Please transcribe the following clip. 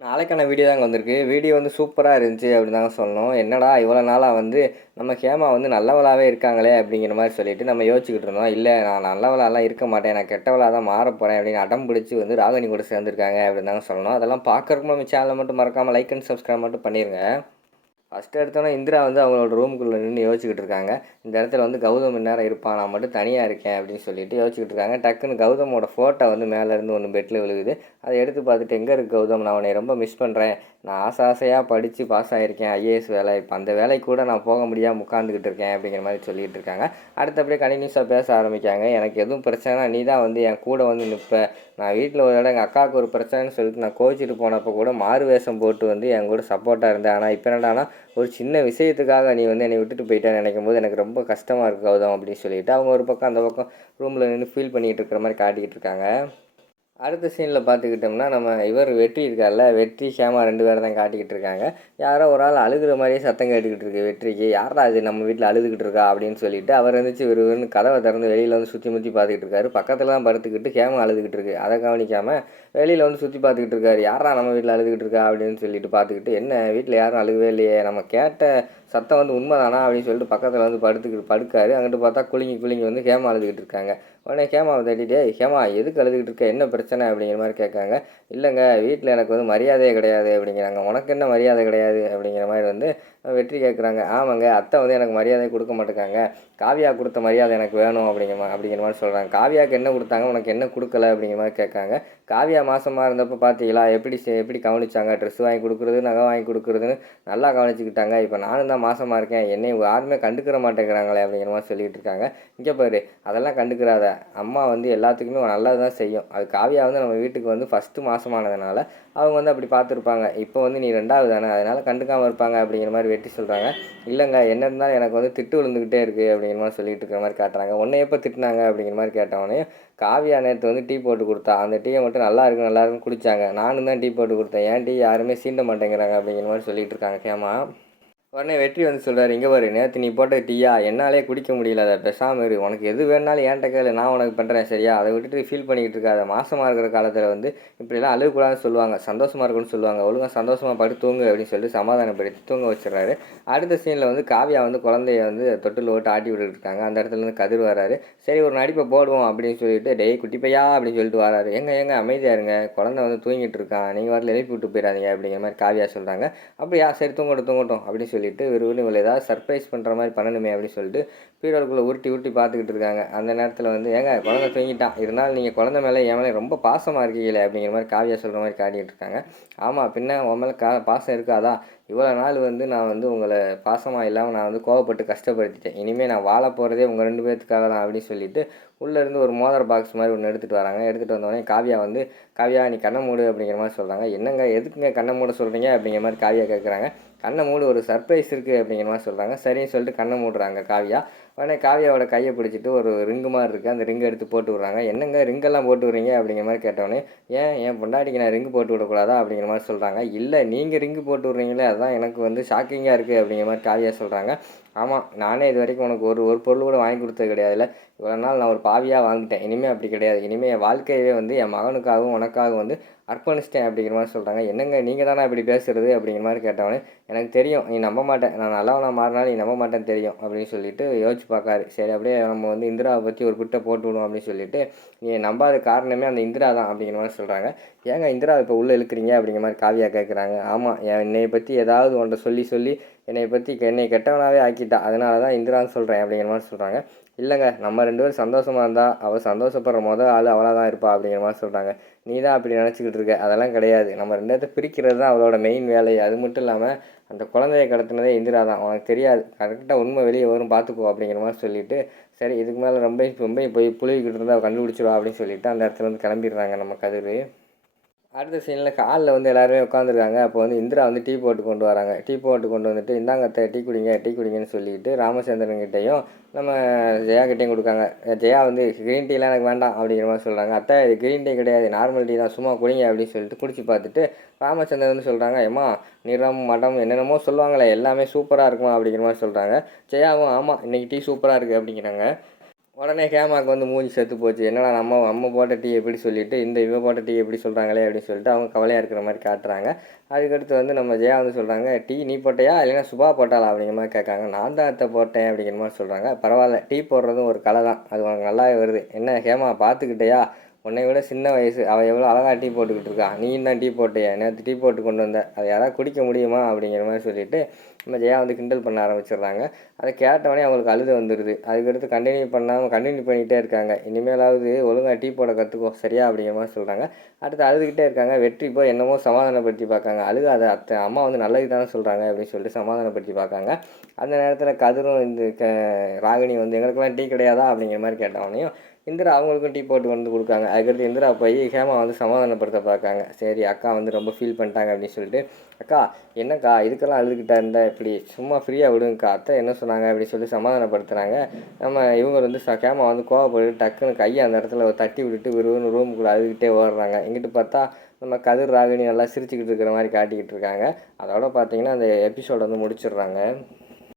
நாளைக்கான வீடியோ தாங்க வந்திருக்கு. வீடியோ வந்து சூப்பராக இருந்துச்சு அப்படின்னு தாங்க சொல்லணும். என்னடா இவ்வளோ நாளாக வந்து நம்ம ஹேமா வந்து நல்லவளாகவே இருக்காங்களே அப்படிங்கிற மாதிரி சொல்லிட்டு நம்ம யோசிச்சுக்கிட்டு இருந்தோம். இல்லை நான் நல்லவளாலாம் இருக்க மாட்டேன். நான் கெட்டவளாக தான் மாற போகிறேன் அப்படின்னு அடம் பிடிச்சி வந்து ராகினி கூட சேர்ந்துருக்காங்க அப்படின்னு தாங்க சொல்லணும். அதெல்லாம் பார்க்குறக்கு நம்ம சேனலை மட்டும் மறக்காமல் லைக் அண்ட் சப்ஸ்கிரைப் மட்டும் பண்ணிடுங்க ஃபஸ்ட்டு எடுத்தோன்னே இந்திரா வந்து அவங்களோட ரூமுக்குள்ளே நின்று யோசிச்சுக்கிட்டு இருக்காங்க. இந்த இடத்துல வந்து கௌதம் நேரம் இருப்பான் நான் மட்டும் தனியாக இருக்கேன் அப்படின்னு சொல்லிட்டு யோசிச்சுக்கிட்டு இருக்காங்க. டக்குன்னு கௌதமோட ஃபோட்டோ வந்து மேலேருந்து ஒன்று பெட்டில் விழுகுது. அதை எடுத்து பார்த்துட்டு எங்கே இருக்குது கௌதம்? நான் அவனை ரொம்ப மிஸ் பண்ணுறேன் நான் ஆசை ஆசையாக படித்து பாஸ் ஆகியிருக்கேன் ஐஏஎஸ் வேலை. இப்போ அந்த வேலைக்கு கூட நான் போக முடியாமல் உட்காந்துக்கிட்டு இருக்கேன் அப்படிங்கிற மாதிரி சொல்லிகிட்டு இருக்காங்க. அடுத்தபடியே கண்டினியூஸாக பேச ஆரம்பிக்காங்க. எனக்கு எதுவும் பிரச்சனை நீ தான் வந்து என் கூட வந்து நிற்ப நான் வீட்டில் ஒரு இடம் எங்கள் அக்காவுக்கு ஒரு பிரச்சனைன்னு சொல்லிட்டு நான் கோச்சிட்டு போனப்போ கூட மாறு வேஷம் போட்டு வந்து என் கூட சப்போர்ட்டாக இருந்தேன். ஆனால் இப்போ என்னடானா ஒரு சின்ன விஷயத்துக்காக நீ வந்து என்னை விட்டுட்டு போயிட்டேன்னு நினைக்கும் போது எனக்கு ரொம்ப கஷ்டமாக இருக்குது கௌதம் அப்படின்னு சொல்லிட்டு. அவங்க ஒரு பக்கம் அந்த பக்கம் ரூமில் நின்று ஃபீல் பண்ணிகிட்டு இருக்கிற மாதிரி காட்டிக்கிட்டு இருக்காங்க. அடுத்த சீனில் பார்த்துக்கிட்டோம்னா நம்ம இவர் வெற்றி இருக்கார்ல வெற்றி ஷேமா ரெண்டு பேரும் தான் காட்டிக்கிட்டு இருக்காங்க. யாரோ ஒரு ஆள் அழுகிற மாதிரியே சத்தம் கேட்டுக்கிட்டு இருக்கு வெற்றிக்கு. யாரா அது நம்ம வீட்டில் அழுதுகிட்டு இருக்கா அப்படின்னு சொல்லிட்டு அவர் இருந்துச்சு விறுவிறுன்னு கதவை திறந்து வெளியில் வந்து சுற்றி முற்றி பார்த்துக்கிட்டு இருக்காரு. பக்கத்தில் தான் படுத்துக்கிட்டு ஹேமா அழுதுகிட்டு இருக்கு. அதை கவனிக்காமல் வெளியில் வந்து சுற்றி பார்த்துக்கிட்டு இருக்காரு. யாரா நம்ம வீட்டில் அழுதுகிட்டு இருக்கா அப்படின்னு சொல்லிட்டு பார்த்துக்கிட்டு என்ன வீட்டில் யாரும் அழுகவே இல்லையே. நம்ம கேட்ட சத்தம் வந்து உண்மைதானா அப்படின்னு சொல்லிட்டு பக்கத்தில் வந்து படுத்துக்கிட்டு படுக்காரு. அங்கிட்டு பார்த்தா குலுங்கி குலுங்கி வந்து ஹேமா அழுதுகிட்டு இருக்காங்க. உடனே ஹேமாவை தட்டிட்டு ஹேமா எதுக்கு அழுதுகிட்டு இருக்க? என்ன பிரச்சனை? அப்படிங்கிற மாதிரி கேட்காங்க. இல்லைங்க வீட்டில் எனக்கு வந்து மரியாதையே கிடையாது அப்படிங்கிறாங்க. உனக்கு என்ன மரியாதை கிடையாது? அப்படிங்கிற மாதிரி வந்து வெற்றி கேட்குறாங்க. ஆமாங்க அத்தை வந்து எனக்கு மரியாதை கொடுக்க மாட்டேங்காங்க. காவியா கொடுத்த மரியாதை எனக்கு வேணும் அப்படிங்கிற மாதிரி அப்படிங்கிற மாதிரி சொல்கிறாங்க காவியாவுக்கு என்ன கொடுத்தாங்க? உனக்கு என்ன கொடுக்கல? அப்படிங்கிற மாதிரி கேட்காங்க. காவியா மாதமாக இருந்தப்போ பார்த்தீங்களா எப்படி எப்படி கவனிச்சாங்க? ட்ரெஸ் வாங்கி கொடுக்குறது நகை வாங்கி கொடுக்குறதுன்னு நல்லா கவனிச்சுக்கிட்டாங்க. இப்போ நானும் தான் மாதமாக இருக்கேன். என்னை யாருமே கண்டுக்கிற மாட்டேங்கிறாங்களே அப்படிங்கிற மாதிரி இருக்காங்க. இங்கே பாரு அதெல்லாம் கண்டுக்கிறாத. அம்மா வந்து எல்லாத்துக்குமே நல்லது தான் செய்யும். அது காவியா வந்து நம்ம வீட்டுக்கு வந்து ஃபஸ்ட்டு மாதமானதுனால அவங்க வந்து அப்படி பார்த்துருப்பாங்க. இப்போ வந்து நீ ரெண்டாவது தானே அதனால் கண்டுக்காமல் இருப்பாங்க அப்படிங்கிற மாதிரி வெட்டி சொல்கிறாங்க இல்லைங்க என்ன இருந்தாலும் எனக்கு வந்து திட்டு விழுந்துக்கிட்டே இருக்குது அப்படிங்கிற மாதிரி சொல்லிட்டு இருக்கிற மாதிரி காட்டுறாங்க. உன்னை எப்போ திட்டினாங்க அப்படிங்கிற மாதிரி கேட்டவொடனே காவியா நேற்று வந்து டீ போட்டு கொடுத்தா. அந்த டீயை மட்டும் நல்லா இருக்கு நல்லா இருக்குன்னு குடித்தாங்க நானும் தான் டீ போட்டு கொடுத்தேன். ஏன் டீ யாருமே சீண்ட மாட்டேங்கிறாங்க அப்படிங்கிற மாதிரி சொல்லிகிட்டு இருக்காங்க கேமா உடனே வெற்றி வந்து சொல்கிறார் இங்கே பாரு நேற்று நீ போட்ட டீயா? என்னாலே குடிக்க முடியல அதை பேசாமல் இரு. உனக்கு எது வேணாலும் ஏன்ட்ட கேளு நான் உனக்கு பண்ணுறேன் சரியா? அதை விட்டுட்டு ஃபீல் பண்ணிக்கிட்டு இருக்காத. மாசமாக இருக்கிற காலத்தில் வந்து இப்படிலாம் அழுகக்கூடாதுன்னு சொல்லுவாங்க. சந்தோஷமாக இருக்குன்னு சொல்லுவாங்க. ஒழுங்காக சந்தோஷமாக படுத்து தூங்கு அப்படின்னு சொல்லிட்டு சமாதானப்படுத்தி தூங்க வச்சிடறாரு. அடுத்த சீனில் வந்து காவியா வந்து குழந்தைய வந்து தொட்டில் ஓட்டு ஆட்டி விட்டுட்டு இருக்காங்க. அந்த இடத்துல இருந்து கதிர் வராரு சரி ஒரு நடிப்பை போடுவோம் அப்படின்னு சொல்லிட்டு டெய் குட்டி பையா அப்படின்னு சொல்லிட்டு வராரு எங்க எங்க அமைதியாக இருங்க. குழந்தை வந்து தூங்கிட்டு இருக்கான் நீங்கள் வரல எழுப்பி விட்டு போயிடாதீங்க அப்படிங்கிற மாதிரி காவியா சொல்கிறாங்க அப்படியா சரி தூங்கட்டும் தூங்கட்டும் அப்படின்னு சொல்லி சொல்லிட்டு விறுவிறு இவங்களை ஏதாவது சர்ப்ரைஸ் பண்ணுற மாதிரி பண்ணணுமே அப்படின்னு சொல்லிட்டு பீரோடுக்குள்ளே உருட்டி உருட்டி பார்த்துக்கிட்டு இருக்காங்க. அந்த நேரத்தில் வந்து ஏங்க குழந்தை தூங்கிட்டான் இருந்தாலும் நீங்கள் குழந்தை மேலே என் மேலே ரொம்ப பாசமாக இருக்கீங்களே அப்படிங்கிற மாதிரி காவியா சொல்கிற மாதிரி காட்டிகிட்டு இருக்காங்க. ஆமாம் பின்ன உன் மேலே கா பாசம் இருக்காதா? இவ்வளோ நாள் வந்து நான் வந்து உங்களை பாசமாக இல்லாமல் நான் வந்து கோவப்பட்டு கஷ்டப்படுத்திட்டேன். இனிமேல் நான் வாழ போகிறதே உங்கள் ரெண்டு பேர்த்துக்காக தான் அப்படின்னு சொல்லிட்டு உள்ளே இருந்து ஒரு மோதர் பாக்ஸ் மாதிரி ஒன்று எடுத்துகிட்டு வராங்க. எடுத்துகிட்டு வந்தோடனே காவியா வந்து காவியா நீ கண்ணை மூடு அப்படிங்கிற மாதிரி சொல்கிறாங்க என்னங்க எதுக்குங்க கண்ணை மூட சொல்கிறீங்க அப்படிங்கிற மாதிரி காவியா கேட்குறாங்க கண்ணை மூடு ஒரு சர்ப்ரைஸ் இருக்குது அப்படிங்கிற மாதிரி சொல்கிறாங்க சரின்னு சொல்லிட்டு கண்ணை மூடுறாங்க காவியா. உடனே காவியாவோட கையை பிடிச்சிட்டு ஒரு ரிங்கு மாதிரி இருக்குது அந்த ரிங்கை எடுத்து போட்டு விட்றாங்க. என்னங்க ரிங்கெல்லாம் போட்டு விட்றீங்க? அப்படிங்கிற மாதிரி கேட்டோடனே ஏன் என் பொண்டாட்டிக்கு நான் ரிங்கு போட்டு விடக்கூடாதா? அப்படிங்கிற மாதிரி சொல்கிறாங்க இல்லை நீங்கள் ரிங்கு போட்டு விட்றீங்களே அதுதான் எனக்கு வந்து ஷாக்கிங்காக இருக்குது அப்படிங்கிற மாதிரி காவியா சொல்கிறாங்க ஆமாம் நானே இது வரைக்கும் உனக்கு ஒரு ஒரு பொருள் கூட வாங்கி கொடுத்தது கிடையாதுல்ல. இவ்வளோ நாள் நான் ஒரு பாவியாக வாங்கிட்டேன் இனிமேல் அப்படி கிடையாது. இனிமேல் என் வாழ்க்கையவே வந்து என் மகனுக்காகவும் உனக்காகவும் வந்து அர்ப்பணிச்சிட்டேன் அப்படிங்கிற மாதிரி சொல்கிறாங்க என்னங்க நீங்கள் தானே இப்படி பேசுகிறது அப்படிங்கிற மாதிரி கேட்டவனே எனக்கு தெரியும். நீ நம்ப மாட்டேன். நான் நல்லவனா மாறினாலும் நீ நம்ப மாட்டேன்னு தெரியும். அப்படின்னு சொல்லிட்டு யோசிச்சு பார்க்காரு. சரி அப்படியே நம்ம வந்து இந்திராவை பற்றி ஒரு பிட்டை போட்டு விடுவோம் அப்படின்னு சொல்லிட்டு நீ நம்பாத காரணமே அந்த இந்திரா தான் அப்படிங்கிற மாதிரி சொல்கிறாங்க ஏங்க இந்திரா இப்போ உள்ளே இழுக்கிறீங்க அப்படிங்கிற மாதிரி காவியாக கேட்குறாங்க ஆமாம் என்னை பற்றி ஏதாவது ஒன்றை சொல்லி சொல்லி என்னை பற்றி என்னை கெட்டவனாகவே ஆக்கிட்டா. அதனால தான் இந்திரான்னு சொல்கிறேன் அப்படிங்கிற மாதிரி சொல்கிறாங்க இல்லைங்க நம்ம ரெண்டு பேரும் சந்தோஷமாக இருந்தால் அவள் சந்தோஷப்படுற மொதல் ஆள் அவளாக தான் இருப்பா அப்படிங்கிற மாதிரி சொல்கிறாங்க நீ தான் அப்படி நினச்சிக்கிட்டு இருக்க. அதெல்லாம் கிடையாது. நம்ம ரெண்டு இடத்த பிரிக்கிறது தான் அவளோட மெயின் வேலை. அது மட்டும் இல்லாமல் அந்த குழந்தைய கடத்தினதே இந்திரா தான் உனக்கு தெரியாது. கரெக்டாக உண்மை வெளியே வரும் பார்த்துக்கோ அப்படிங்கிற மாதிரி சொல்லிவிட்டு சரி இதுக்கு மேலே ரொம்ப ரொம்ப போய் புழுவிக்கிட்டு இருந்தால் கண்டுபிடிச்சிருவா அப்படின்னு சொல்லிட்டு அந்த இடத்துல வந்து கிளம்பிடுறாங்க நம்ம கதிர். அடுத்த சீனில் காலில் வந்து எல்லாருமே உட்காந்துருக்காங்க அப்போ வந்து இந்திரா வந்து டீ போட்டு கொண்டு வராங்க. டீ போட்டு கொண்டு வந்துட்டு இந்தாங்க அத்தை டீ குடிங்க டீ குடிங்கன்னு சொல்லிட்டு ராமச்சந்திரன் கிட்டேயும் நம்ம ஜெயா கிட்டேயும் கொடுக்காங்க. ஜெயா வந்து க்ரீன் டீலாம் எனக்கு வேண்டாம் அப்படிங்கிற மாதிரி சொல்கிறாங்க அத்தை இது க்ரீன் டீ கிடையாது. நார்மல் டீ தான். சும்மா குடிங்க அப்படின்னு சொல்லிட்டு குடிச்சு பார்த்துட்டு ராமச்சந்திரன் வந்து சொல்கிறாங்க ஏம்மா நிறம் மடம் என்னென்னமோ சொல்லுவாங்களே எல்லாமே சூப்பராக இருக்குமா அப்படிங்கிற மாதிரி சொல்கிறாங்க ஜெயாவும் ஆமாம் இன்றைக்கி டீ சூப்பராக இருக்குது அப்படிங்கிறாங்க. உடனே ஹேமாவுக்கு வந்து மூஞ்சி செத்து போச்சு. என்னடா நம்ம நம்ம போட்ட டீ எப்படி சொல்லிட்டு இந்த இவ போட்ட டீ எப்படி சொல்கிறாங்களே அப்படின்னு சொல்லிட்டு அவங்க கவலையாக இருக்கிற மாதிரி காட்டுறாங்க. அதுக்கடுத்து வந்து நம்ம ஜெயா வந்து சொல்கிறாங்க டீ நீ போட்டையா? இல்லைன்னா சுபா போட்டாளா? அப்படிங்கிற மாதிரி கேட்காங்க. நான் தான் அத்தை போட்டேன் அப்படிங்கிற மாதிரி சொல்கிறாங்க பரவாயில்ல டீ போடுறதும் ஒரு கலை தான் அது உனக்கு நல்லாவே வருது. என்ன ஹேமா பார்த்துக்கிட்டையா? உன்னை விட சின்ன வயசு. அவள் எவ்வளோ அழகாக டீ போட்டுக்கிட்டு இருக்கா? நீ தான் டீ போட்டியா? நேற்று டீ போட்டு கொண்டு வந்த? அதை யாராவது குடிக்க முடியுமா? அப்படிங்கிற மாதிரி சொல்லிட்டு நம்ம ஜெயா வந்து கிண்டல் பண்ண ஆரம்பிச்சிடுறாங்க. அதை கேட்டவொடனே அவங்களுக்கு அழுது வந்துடுது அதுக்கடுத்து கண்டினியூ பண்ணாமல் கண்டினியூ பண்ணிகிட்டே இருக்காங்க. இனிமேலாவது ஒழுங்காக டீ போட கற்றுக்கோ சரியா? அப்படிங்கிற மாதிரி சொல்கிறாங்க அடுத்து அழுதுகிட்டே இருக்காங்க. வெற்றி போய் என்னமோ சமாதானப்படுத்தி பார்க்காங்க. அழுகாத அத்தை. அம்மா வந்து நல்லது தானே சொல்கிறாங்க அப்படின்னு சொல்லிட்டு சமாதானப்படுத்தி பார்க்காங்க. அந்த நேரத்தில் கதிரும் இந்த க ராகினி வந்து எங்களுக்கெல்லாம் டீ கிடையாதா? அப்படிங்கிற மாதிரி கேட்டவனையும் இந்திரா அவங்களுக்கும் டீ போட்டு வந்து கொடுக்காங்க அதுக்கடுத்து இந்திரா போய் ஹேமா வந்து சமாதானப்படுத்த பார்க்காங்க சரி அக்கா வந்து ரொம்ப ஃபீல் பண்ணிட்டாங்க அப்படின்னு சொல்லிட்டு அக்கா என்னக்கா இதுக்கெல்லாம் அழுதுகிட்டா இருந்தா இப்படி சும்மா ஃப்ரீயாக விடுங்கக்கா. அத்தை என்ன சொன்னாங்க? அப்படின்னு சொல்லி சமாதானப்படுத்துகிறாங்க நம்ம இவங்க வந்து ச ஹேமா வந்து கோவப்பட்டு டக்குன்னு கையை அந்த இடத்துல தட்டி விட்டுட்டு விறுவிறுன்னு ரூமுக்குள்ளே அழுதுகிட்டே ஓடுறாங்க. இங்கிட்டு பார்த்தா நம்ம கதிர் ராகினி நல்லா சிரிச்சுக்கிட்டு இருக்கிற மாதிரி காட்டிக்கிட்டு இருக்காங்க. அதோட பார்த்தீங்கன்னா அந்த எபிசோட் வந்து முடிச்சிடுறாங்க.